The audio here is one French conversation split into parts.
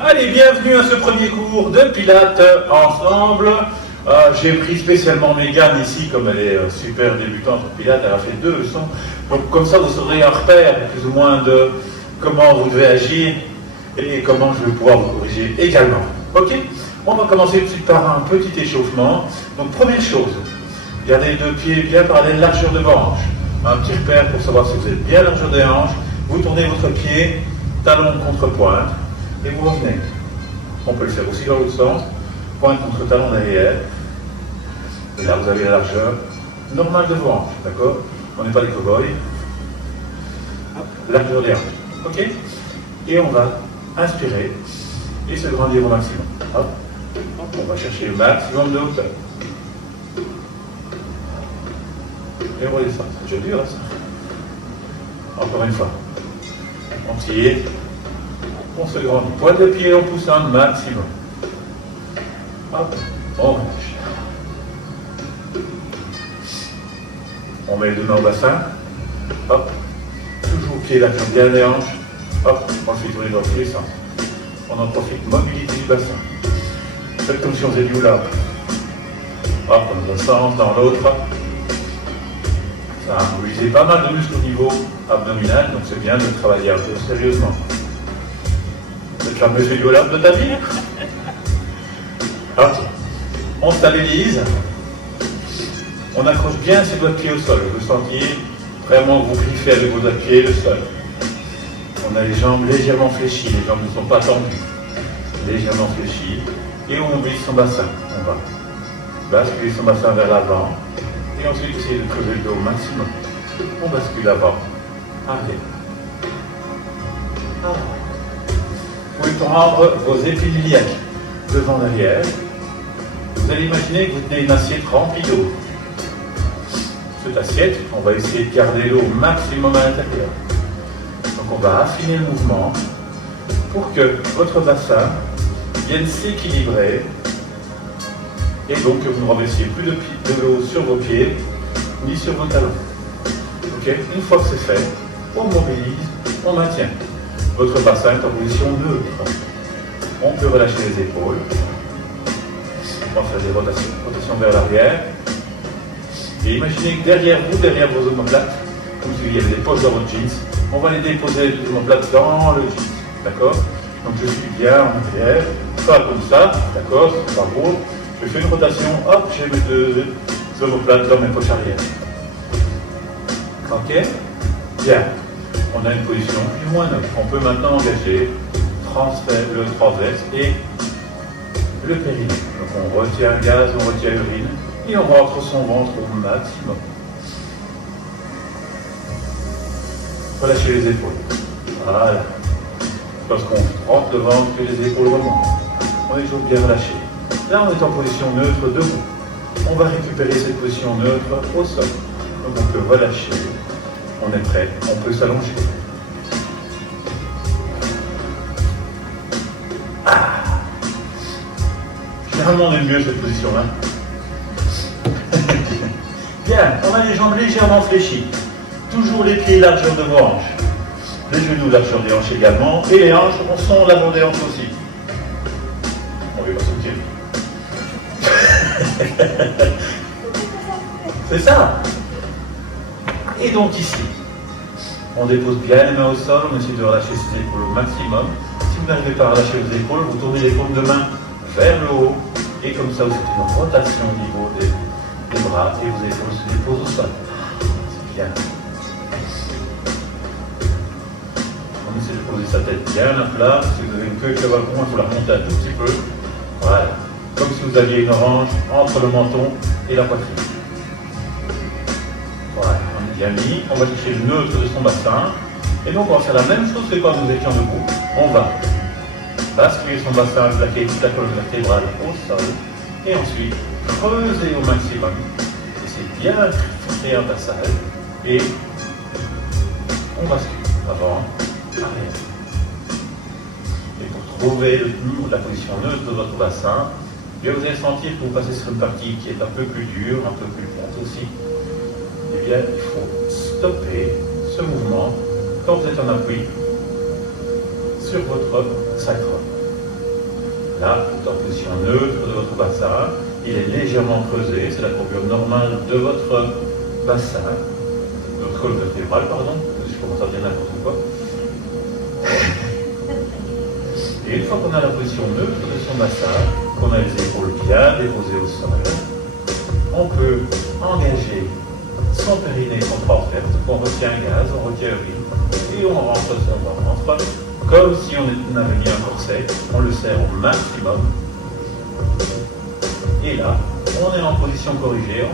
Allez, bienvenue à ce premier cours de Pilates ensemble. J'ai pris spécialement Mégane ici, comme elle est super débutante en Pilates, elle a fait 2 leçons. Donc comme ça, vous aurez un repère plus ou moins de comment vous devez agir et comment je vais pouvoir vous corriger également. Ok? On va commencer tout de suite par un petit échauffement. Donc première chose, gardez les 2 pieds bien parallèles, largeur de hanche. Un petit repère pour savoir si vous êtes bien largeur des hanches. Vous tournez votre pied, talon contre pointe. Et vous revenez. On peut le faire aussi dans l'autre sens. Pointe contre talon derrière. Et là, vous avez la largeur normale de vos hanches. D'accord? On n'est pas des cow-boys. Largeur des hanches. Ok? Et on va inspirer et se grandir au maximum. Hop. On va chercher le maximum de hauteur. Et on redescend. C'est déjà dur, hein, ça. Encore une fois. On tire. On se grandit. Pointe de pied, on pousse un maximum. Hop, on relâche. On met les 2 mains au bassin. Hop, toujours pied largeur bien des hanches. Hop, on le fait tourner dans tous les sens. On en profite, mobilité du bassin. Faites comme si on faisait du hula. Hop, dans un sens, dans l'autre. Ça a mobilisé pas mal de muscles au niveau abdominal, donc c'est bien de travailler un peu sérieusement. C'est le fameux du hula de ta vie. Ok. On stabilise. On accroche bien ses doigts de pied au sol. Vous sentez vraiment que vous griffez avec vos doigts de pied le sol. On a les jambes légèrement fléchies. Les jambes ne sont pas tendues. Légèrement fléchies. Et on mobilise son bassin. On va basculer son bassin vers l'avant. Et ensuite, essayer de creuser le dos au maximum. On bascule avant. Allez. Ah. Vous pouvez prendre vos épaules iliaques devant derrière. Vous allez imaginer que vous tenez une assiette remplie d'eau. Cette assiette, on va essayer de garder l'eau au maximum à l'intérieur. Donc on va affiner le mouvement pour que votre bassin vienne s'équilibrer et donc que vous ne remerciez plus de l'eau sur vos pieds ni sur vos talons. Ok? Une fois que c'est fait, on mobilise, on maintient. Votre bassin est en position neutre. On peut relâcher les épaules. On va faire des rotations vers l'arrière. Et imaginez que derrière vous, derrière vos omoplates, comme s'il y avait des poches dans votre jeans, on va les déposer les omoplates dans le jeans. D'accord? Donc je suis bien en arrière, pas comme ça, d'accord? C'est pas beau. Je fais une rotation, hop, je mets 2 omoplates dans mes poches arrière. Ok? Bien. On a une position plus ou moins neutre. On peut maintenant engager le transverse et le périnée. Donc on retient le gaz, on retient l'urine et on rentre son ventre au maximum. Relâchez les épaules. Voilà. Lorsqu'on rentre le ventre et les épaules remontent, on est toujours bien relâché. Là on est en position neutre debout. On va récupérer cette position neutre au sol. Donc on peut relâcher. On est prêt, on peut s'allonger. Généralement, on aime mieux cette position-là. Bien, on a les jambes légèrement fléchies. Toujours les pieds largeur de vos hanches. Les genoux largeur des hanches également. Et les hanches, on sont largeur des hanches aussi. On ne va pas sauter. C'est ça. Et donc ici, on dépose bien les mains au sol, on essaie de relâcher ses épaules au maximum. Si vous n'arrivez pas à relâcher vos épaules, vous tournez les paumes de main vers le haut. Et comme ça, vous faites une rotation au niveau des bras et vos épaules se déposent au sol. C'est bien. On essaie de poser sa tête bien à plat. Si vous avez une queue qui va loin, il faut la remonter un tout petit peu. Voilà. Comme si vous aviez une orange entre le menton et la poitrine. Voilà, on est bien mis. On va chercher le neutre de son bassin. Et donc, on va faire la même chose que quand nous étions debout. On va basculer son bassin, plaquer toute la colonne vertébrale au sol. Et ensuite, creuser au maximum. C'est bien faire un passage. Et on bascule avant, arrière. Et pour trouver la position neutre de votre bassin, bien vous allez sentir que vous passez sur une partie qui est un peu plus dure, un peu plus plate aussi. Eh bien, il faut stopper ce mouvement quand vous êtes en appui sur votre sacrum. Là, en position neutre de votre bassin, il est légèrement creusé, c'est la courbure normale de votre bassin, de votre colonne vertébrale, pardon, je commence à dire n'importe quoi. Et une fois qu'on a la position neutre de son bassin, qu'on a les épaules bien déposées au sol, on peut engager son périnée, son transverse, on retient un gaz, on retient une et on rentre son ventre, comme si on avait mis un corset, on le serre au maximum. Et là, on est en position corrigée,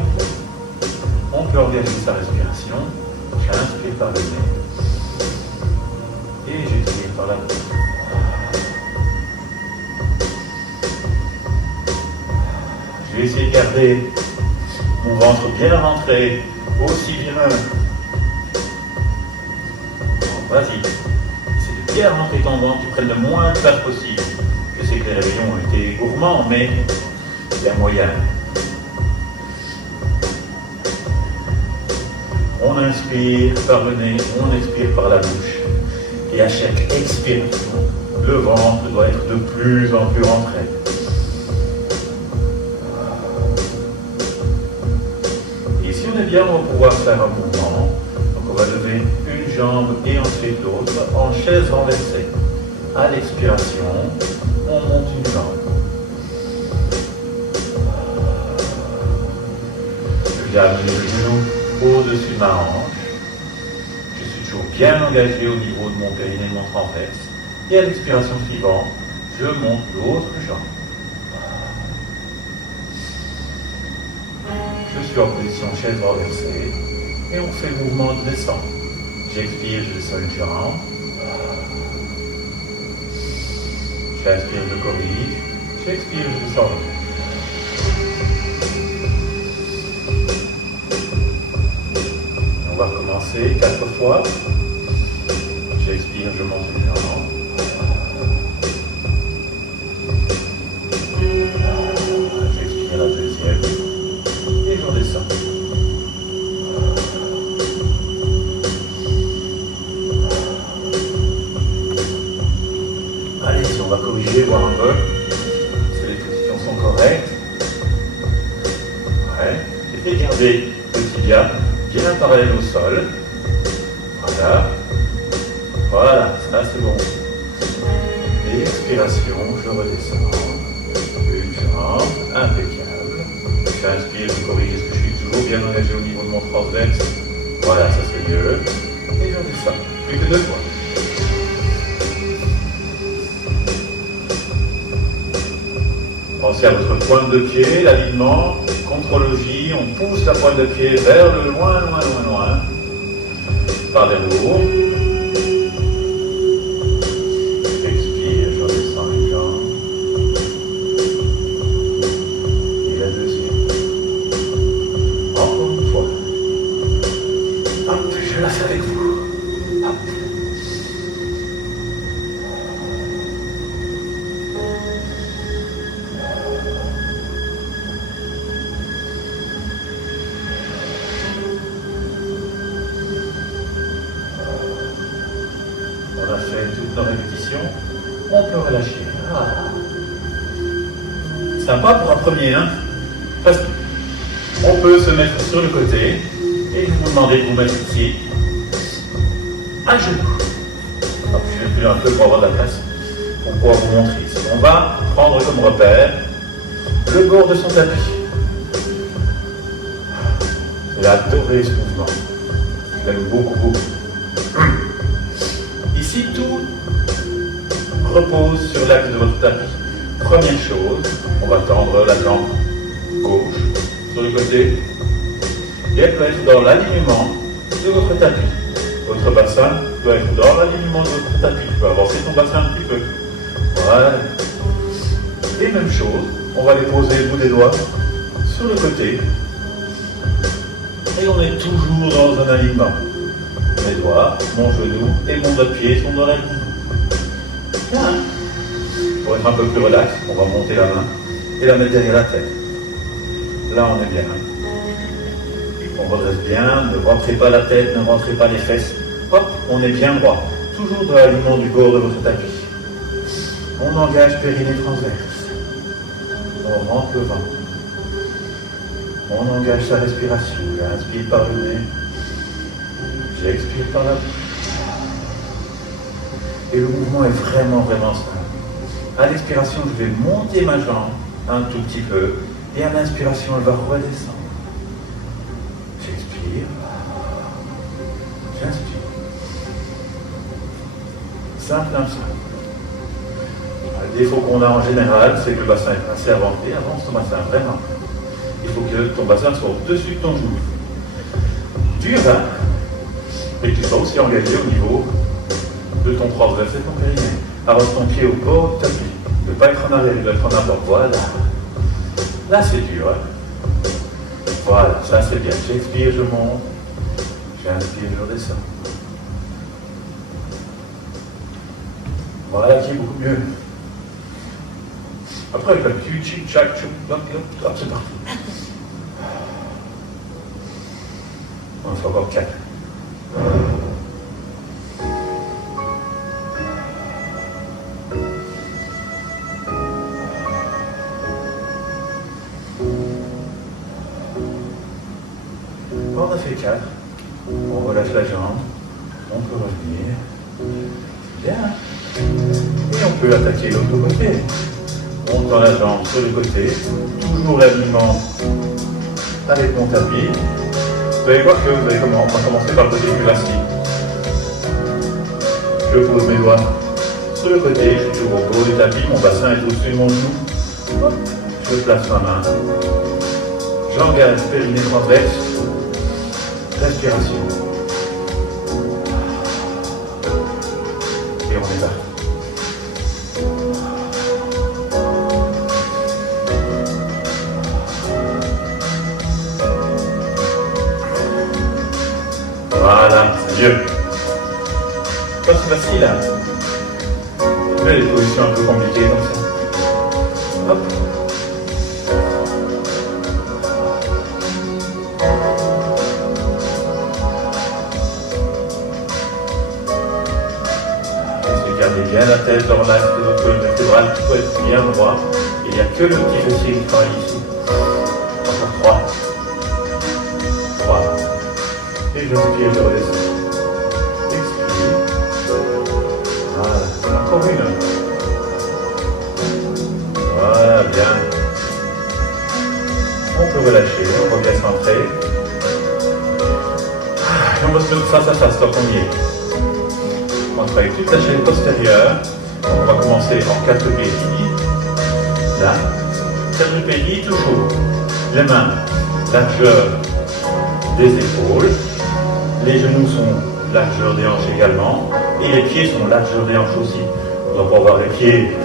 on peut engager sa respiration, j'inspire par le nez et j'expire par la bouche. Je vais essayer de garder mon ventre bien rentré, aussi bien. Vas-y, c'est de bien rentrer ton ventre, tu prennes le moins de place possible. Je sais que les réveillons ont été gourmands, mais il y a moyen. On inspire par le nez, on expire par la bouche. Et à chaque expiration, le ventre doit être de plus en plus rentré. Et si on est bien, on va pouvoir faire un mouvement. Donc on va lever une jambe et ensuite l'autre en chaise renversée. À l'expiration, on monte une jambe. Je viens amener le genou au-dessus de ma hanche. Je suis toujours bien engagé au niveau de mon périnée de mon transverse. Et à l'expiration suivante, je monte l'autre jambe. Je suis en position chaise renversée et on fait le mouvement de descente. J'expire, je descends une jambe. J'inspire, je corrige. J'expire, je descends. On va recommencer 4 fois. J'expire, je monte une jambe. J'expire la deuxième. Et je redescends. Allez, on va corriger, voir un peu si les positions sont correctes. Ouais. Et puis gardez le tibia bien parallèle au sol. Voilà. Voilà, ça c'est bon. Et expiration, je redescends. Une jambe, impeccable. J'inspire, je corrige, est-ce que je suis toujours bien engagé au niveau de mon transverse? Voilà, ça c'est mieux. Et je redescends. Plus que 2 fois. Pensez à votre pointe de pied, l'alignement, contrôle le J, on pousse la pointe de pied vers le loin, loin, loin, loin, par vers le haut. Expire, je redescends une jambe. Et la deuxième. Encore une fois. Hop, je la fais avec vous. Hop. On a fait toutes nos répétitions, on peut relâcher. Voilà. Sympa pour un premier, hein? Parce qu'on peut se mettre sur le côté et je vous demander de vous mettre ici, à genoux. Hop, je vais plus un peu pour avoir de la place pour pouvoir vous montrer ici. On va prendre comme repère le bord de son tapis. J'ai adoré ce mouvement. Je l'aime beaucoup, beaucoup. Ici, tout repose sur l'axe de votre tapis. Première chose, on va tendre la jambe gauche sur le côté et elle peut être dans l'alignement de votre tapis. Votre bassin doit être dans l'alignement de votre tapis. Tu peux avancer ton bassin un petit peu. Voilà. Et même chose, on va les poser le bout des doigts sur le côté et on est toujours dans un alignement. Mes doigts, mon genou et mon doigt de pied sont dans l'alignement. Pour être un peu plus relax, on va monter la main et la mettre derrière la tête. Là, on est bien. On redresse bien, ne rentrez pas la tête, ne rentrez pas les fesses. Hop, on est bien droit. Toujours dans l'alignement du bord de votre tapis. On engage périnée transverse. On rentre le ventre. On engage sa respiration. J'inspire par le nez. J'expire par la bouche. Et le mouvement est vraiment simple. À l'expiration, je vais monter ma jambe un tout petit peu. Et à l'inspiration, elle va redescendre. J'expire. J'inspire. Simple. Le défaut qu'on a en général, c'est que le bassin est assez avancé. Avance ton bassin, vraiment. Il faut que ton bassin soit au-dessus de ton genou. Dur, hein? Et tu sois aussi engagé au niveau de ton transverse et de ton périnée. Avance ton pied au bord du tapis. Il ne peut pas être en arrière, il doit être en avant. Voilà. Là, c'est dur, hein? Voilà, ça c'est bien. J'expire, je monte. J'inspire, je redescends. Voilà qui est beaucoup mieux. Après, avec la petite chic, chac, choup, hop, c'est parti. On en fait encore 4. On a fait 4. On relâche la jambe. On peut revenir. C'est bien. Et on peut attaquer l'autre côté. On tend la jambe sur le côté. Toujours l'alignement avec mon tapis. Vous allez voir que on va commencer par le côté plus assis. Je pose mes doigts sur le côté, je suis toujours au bord du tapis, mon bassin est au-dessus de mon genou. Je place ma main. J'engage périnée transverse. Respiration. Et on est parti. Voilà, c'est mieux. Pas si facile, hein. Vous avez des positions un peu compliquées comme ça. Hop. Gardez bien la tête dans l'axe de votre colonne vertébrale qui doit être bien droit. Il n'y a que le petit fessier qui travaille ici. Encore 3. Et j'inspire, je redescends. Expire. Voilà. Encore une. Voilà, bien. On peut relâcher, on revient centrer. Et on va se mettre face à face, tant qu'on y est. On va travailler toute la chaîne postérieure. On va commencer en 4 PI. Là. 4 PI, toujours. Les mains, largeur des épaules. Les genoux sont largeur des hanches également. Et les pieds sont largeur des hanches aussi. On ne doit pas avoir les pieds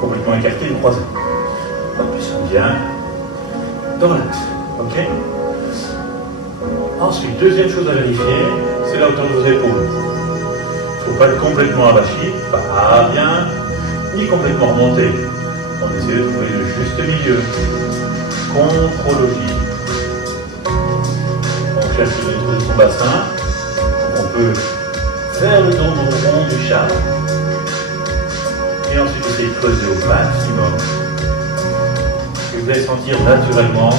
complètement écartés et croisés. Hop, ils sont bien dans l'axe. Ok? Ensuite, deuxième chose à vérifier, c'est la hauteur de vos épaules. Il ne faut pas être complètement abachi, pas bien, ni complètement remonté. On essaie de trouver le juste milieu. Contrologie. On cherche le tour de son bassin. On peut faire le tour rond du chat. Et ensuite essayer de creuser au maximum. Et vous allez sentir naturellement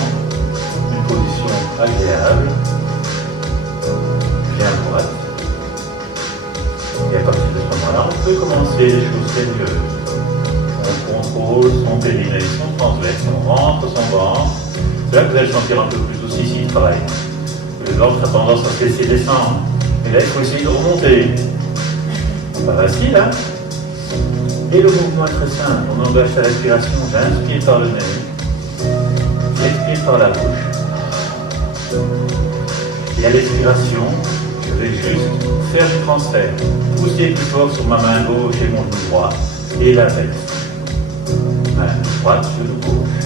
une position agréable. Bien droite. Et à partir de ce moment-là, on peut commencer les choses sérieuses. On contrôle son périnée, son transverse, on rentre son ventre. C'est là que vous allez sentir un peu plus aussi s'il travaille. Le ventre a tendance à se laisser descendre. Et là, il faut essayer de remonter. C'est pas facile, hein? Et le mouvement est très simple. On engage sa respiration. J'inspire par le nez. J'expire par la bouche. Et à l'expiration, je vais juste faire du transfert. Pousser plus fort sur ma main gauche et mon genou droit. Et l'inverse. Main droite, genou gauche.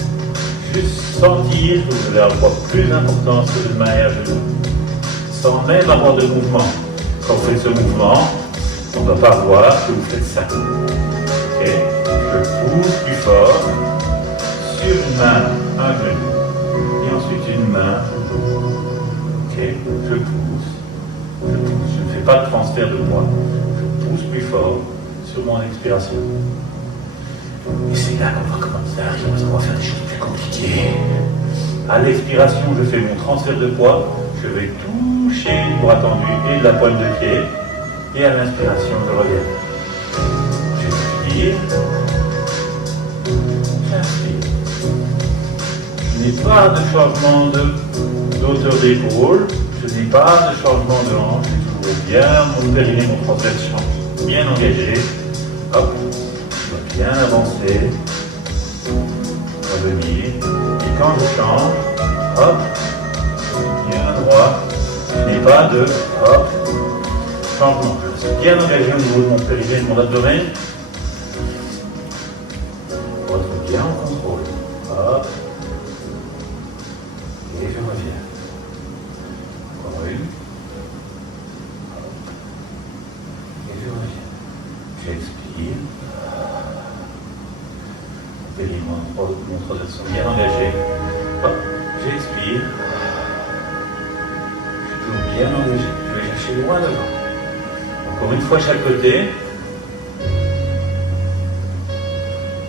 Juste sentir que vous avez un poids plus important sur une main et un genou. Sans même avoir de mouvement. Quand vous faites ce mouvement, on ne doit pas voir que vous faites ça. Ok? Je pousse plus fort sur une main, un genou. Et ensuite une main, genou. Ok? Je pousse. Je ne fais pas de transfert de poids. Je pousse plus fort sur mon expiration. Et c'est là qu'on va commencer à arriver, on va faire des choses plus compliquées. À l'expiration, je fais mon transfert de poids, je vais toucher le bras tendu et de la pointe de pied. Et à l'inspiration, je reviens. J'expire. J'inspire. Je n'ai pas de changement d'auteur d'épaule, je n'ai pas de changement de hanche, je suis toujours bien, mon périnée, mon transverse bien engagé. Hop, je dois bien avancer, revenir. Et quand je change, hop, bien droit, je n'ai pas de hop, changement. Je suis bien engagé au niveau de mon périnée et de mon abdomen. Pour être bien en contrôle. Hop. Et je reviens. Encore une. Hop. Et je reviens. J'expire. Mon transverse bien engagé. Hop. J'expire. Je suis toujours bien engagé. Je vais chercher loin devant. Encore une fois chaque côté.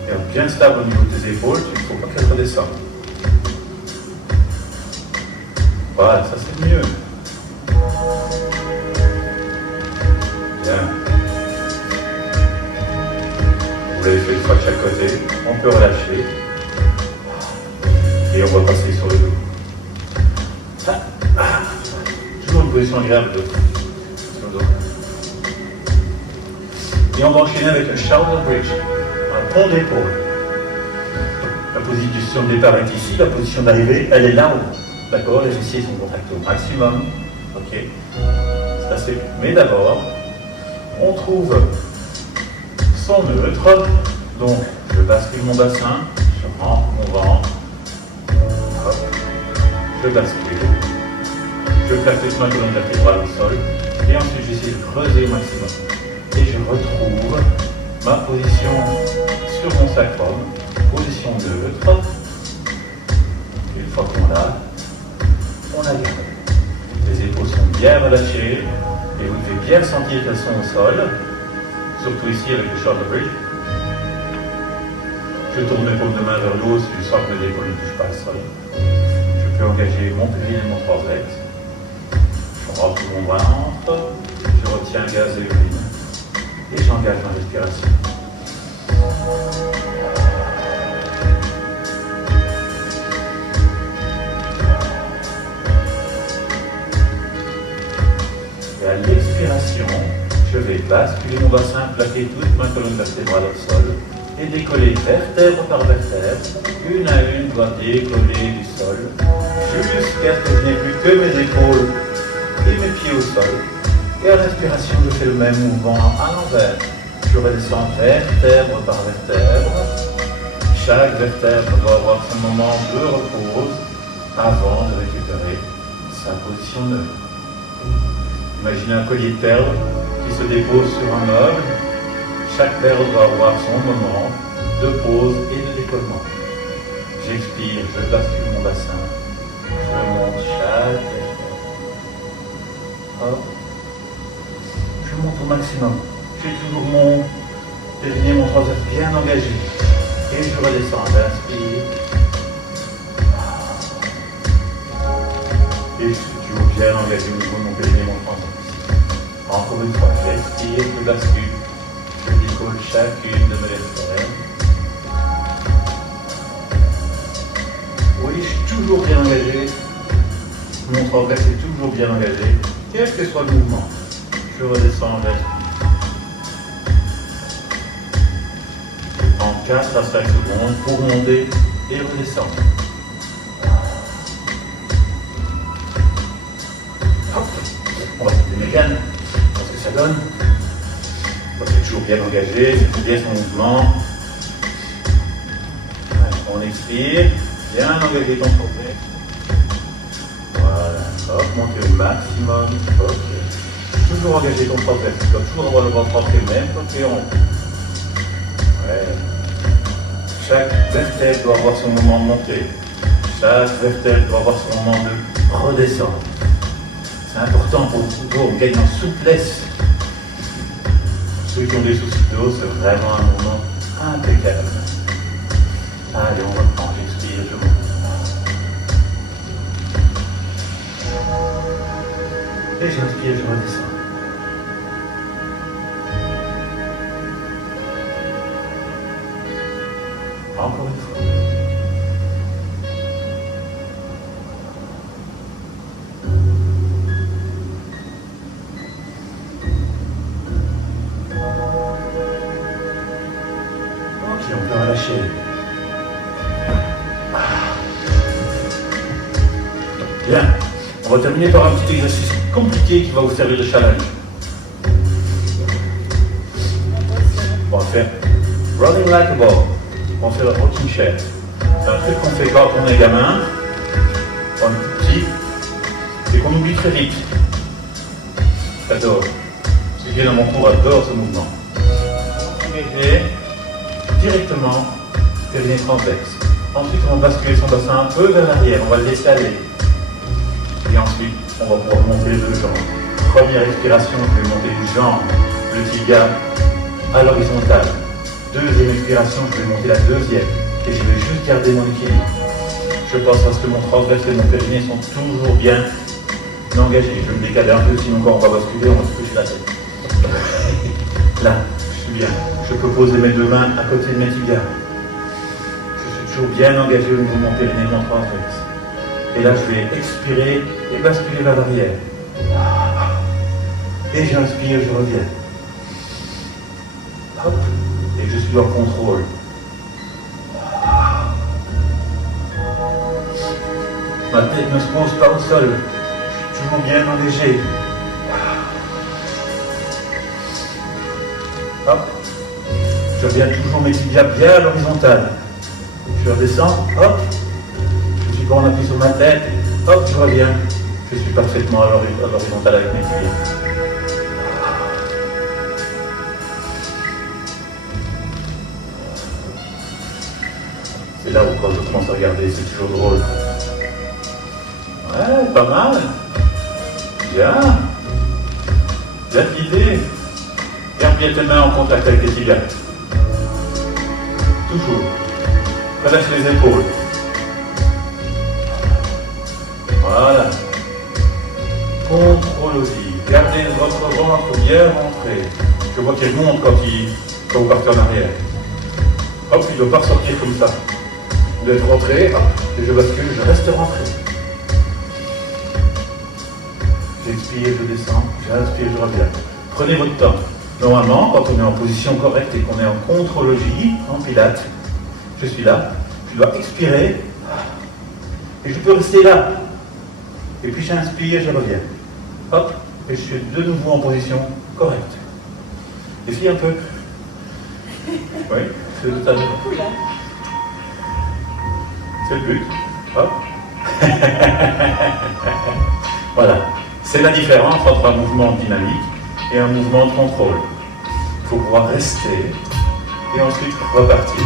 Et bien stable au niveau de tes épaules, il ne faut pas qu'elles redescendent. Voilà, ça c'est mieux. Bien. Vous l'avez fait une fois de chaque côté, on peut relâcher. Et on va passer sur le dos. Toujours une position agréable de sur le dos. Et on va enchaîner avec un shoulder bridge, un pont d'épaule. La position de départ est ici, la position d'arrivée, elle est là-haut. D'accord, les fessiers sont contractés au maximum. Ok, ça c'est. Mais d'abord, on trouve son neutre. Donc, je bascule mon bassin, je rentre mon ventre. Hop, je bascule. Je place ma colonne vertébrale au sol. Et ensuite, j'essaie de creuser au maximum. Et je retrouve ma position sur mon sacrum, position neutre. Une fois qu'on l'a, on la garde. Les épaules sont bien relâchées et vous devez bien sentir qu'elles sont au sol, surtout ici avec le shoulder bridge. Je tourne l'épaule de main vers le haut si je sens que mes épaules ne touchent pas le sol. Je peux engager mon périnée et mon transverse. Je rentre mon ventre, je retiens gaz et urine et j'engage ma respiration. Et à l'expiration, je vais basculer mon bassin, plaquer toute ma colonne vertébrale au sol et décoller vertèbre par vertèbre, une à une, doit décoller du sol jusqu'à ce que je n'ai plus que mes épaules et mes pieds au sol. Et à l'inspiration, je fais le même mouvement à l'envers. Je redescends vertèbre par vertèbre. Chaque vertèbre doit avoir son moment de repos avant de récupérer sa position neutre. Imaginez un collier de perles qui se dépose sur un meuble. Chaque perle doit avoir son moment de pause et de décollement. J'expire, je bascule mon bassin. Je monte chaque vertèbre. Hop. Je monte au maximum. J'ai toujours mon périnée, mon transverse bien engagé. Et je redescends. J'inspire. Et je suis toujours bien engagé au niveau de mon périnée, mon transverse. Encore une fois, j'expire, je bascule. Je décolle chacune de mes vertèbres. Oui, je suis toujours bien engagé. Mon transverse est toujours bien engagé. Quel que soit le mouvement. Je redescends, j'inspire. Je prends 4 à 5 secondes pour monter et redescendre. Hop. On va faire des mécanes. Voir ce que ça donne. C'est toujours bien engagé, c'est bien son mouvement. On expire, bien engager ton transverse. Voilà, hop, monter au maximum. Ok. Toujours engager ton transverse, tu dois toujours avoir le ventre rentré même côté en haut. Ouais. Chaque vertèbre doit avoir son moment de montée. Chaque vertèbre doit avoir son moment de redescendre. C'est important pour toujours gagner en souplesse. Ceux qui ont des soucis d'eau, c'est vraiment un moment impeccable. Allez, on reprend, j'expire, je monte. Et j'inspire, je redescends. Encore une fois. Ok, on peut relâcher. Bien. On va terminer par un petit exercice compliqué qui va vous servir de challenge. On va faire running like a ball. On va faire le rocking chair. C'est un truc qu'on fait quand on est gamin, quand on est petit, et qu'on oublie très vite. J'adore. Ceux qui est dans mon cours adorent ce mouvement. Engagez directement périnée transverse. Ensuite, on va basculer son bassin un peu vers l'arrière. On va le laisser aller. Et ensuite, on va pouvoir monter les deux jambes. Première expiration, je vais monter une jambe, le tibia à l'horizontale. Deuxième expiration, je vais monter la deuxième. Et je vais juste garder mon équilibre. Je pense à ce que mon transverse et mon périnée sont toujours bien engagés. Je vais me décaler un peu, sinon quand on va basculer, on va se coucher la tête. Là, je suis bien. Je peux poser mes deux mains à côté de mes tibias. Je suis toujours bien engagé au niveau de mon périnée et de mon transverse. Et là, je vais expirer et basculer vers l'arrière. Et j'inspire, je reviens. Hop. Et je suis en contrôle. Ma tête ne se pose pas au sol. Je suis toujours bien engagé. Hop. Je reviens toujours mes tibias bien à l'horizontale. Je redescends. Hop. On appuie sur ma tête, hop, je reviens. Je suis parfaitement à l'horizontale avec mes pieds. C'est là où quand je commence à regarder, c'est toujours drôle. Ouais, pas mal. Bien. Bien guidé. Garde bien tes mains en contact avec tes tibias. Toujours. Relâche les épaules. Voilà. Contrôle aussi. Gardez votre ventre bien rentré. Je vois qu'il monte quand vous partez en arrière. Hop, il ne doit pas ressortir comme ça. Vous devez être rentré, hop, et je bascule, je reste rentré. J'expire, je descends, j'inspire, je reviens. Prenez votre temps. Normalement, quand on est en position correcte et qu'on est en contrologie, en pilates, je suis là, je dois expirer, et je peux rester là. Et puis j'inspire, je reviens. Hop, et je suis de nouveau en position correcte. Essayez un peu. Oui, c'est tout à fait. C'est le but. Hop. Voilà. C'est la différence entre un mouvement dynamique et un mouvement de contrôle. Il faut pouvoir rester et ensuite repartir.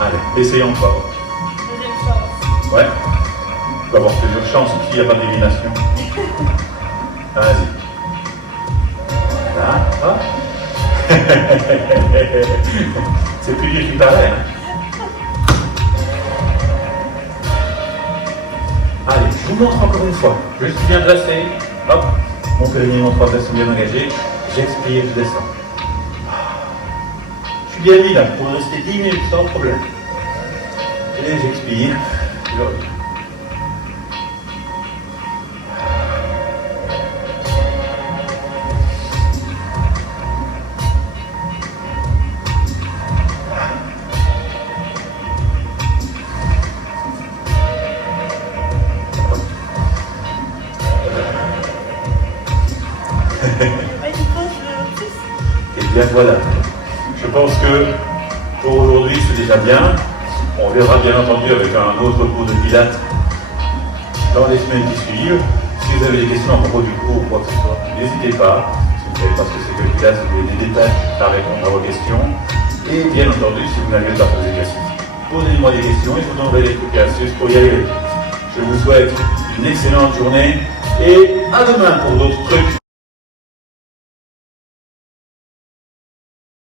Allez, essayons encore. Deuxième chance. Ouais. Il va y avoir plusieurs chances s'il n'y a pas d'élimination. Vas-y. Voilà. Hop. C'est plus dur qu'il paraît. Hein. Allez, je vous montre encore une fois. Je suis bien placé. Hop. Mon périnée et mon transverse sont bien engagés. J'expire, je descends. Je suis bien mis là pour rester 10 minutes sans problème. Et j'expire. Je reviens. Et bien voilà, je pense que pour aujourd'hui c'est déjà bien. On verra bien entendu avec un autre cours de pilates dans les semaines qui suivent. Si vous avez des questions à propos du cours ou quoi que ce soit, n'hésitez pas. Si vous savez pas ce que c'est que le pilates, vous avez des détails à répondre à vos questions. Et bien entendu, si vous n'avez pas posé de questions, posez-moi des questions et je vous donnerai des trucs et astuces pour y arriver. Je vous souhaite une excellente journée et à demain pour d'autres trucs